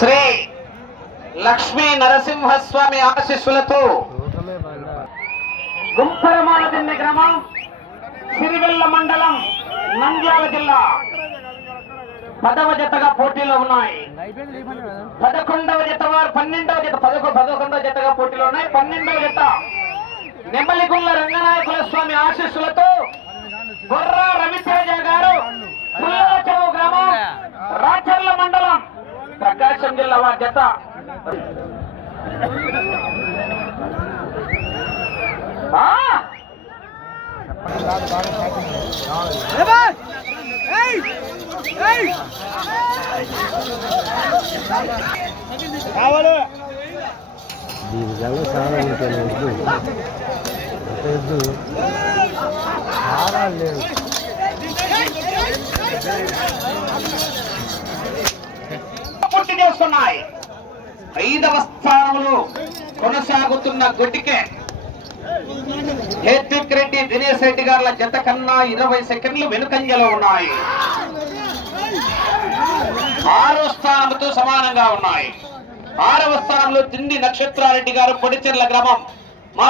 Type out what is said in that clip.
శ్రీ లక్ష్మీ నరసింహస్వామి ఆశీస్సులతో గుంపరమాలదిన్నె గ్రామం సిరివెల్ల మండలం నంద్యాల జిల్లా 10వ జతగా పోటీలో ఉన్నాయి. 11వ జత వారు 12వ జత 11వ జతగా పోటీలో ఉన్నాయి. 12వ జత నెమ్మలిగుళ్ళ రంగనాయకుల స్వామి ఆశీస్సులతో బొర్రా రవితేజ గారు పుల్లచెరువు గ్రామం రాచర్ల మండలం ప్రకాశం జిల్లా వారి జత. దీనికల్లా చాలా ఉంటాయి. ఎద్దు చాలా లేదు. పూర్తి చేస్తున్నాయి. 5వ స్థానంలో కొనసాగుతున్న గుడ్డికే హేత్విక్ రెడ్డి దినేష్ రెడ్డి గారుల జత కన్నా 20 సెకండ్లు వెనుకంజలో ఉన్నాయి. 6వ స్థానంతో సమానంగా ఉన్నాయి. 6వ స్థానంలో తిండి నక్షత్రారెడ్డి గారు పొడిచెర్ల గ్రామం